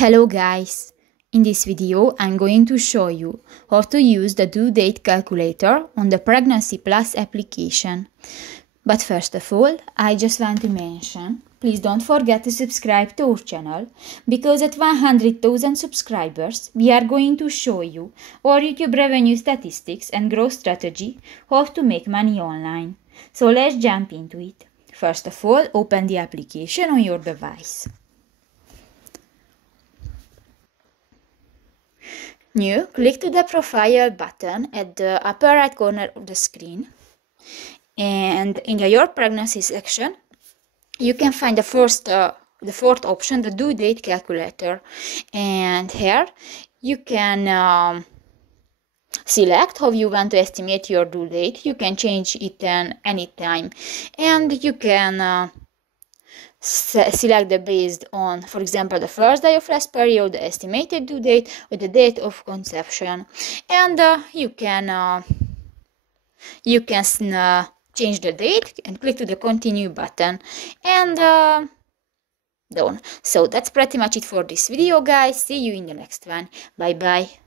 Hello guys! In this video I'm going to show you how to use the due date calculator on the Pregnancy Plus application. But first of all, I just want to mention, please don't forget to subscribe to our channel, because at 100,000 subscribers we are going to show you our YouTube revenue statistics and growth strategy, how to make money online. So let's jump into it. First of all, open the application on your device. New, click to the profile button at the upper right corner of the screen, and in the Your Pregnancy section you can find the fourth option, the due date calculator, and here you can select how you want to estimate your due date. You can change it anytime, and you can select the based on, for example, the first day of rest period, the estimated due date, or the date of conception, and you can change the date and click to the continue button, and done. So that's pretty much it for this video, guys. See you in the next one. Bye bye.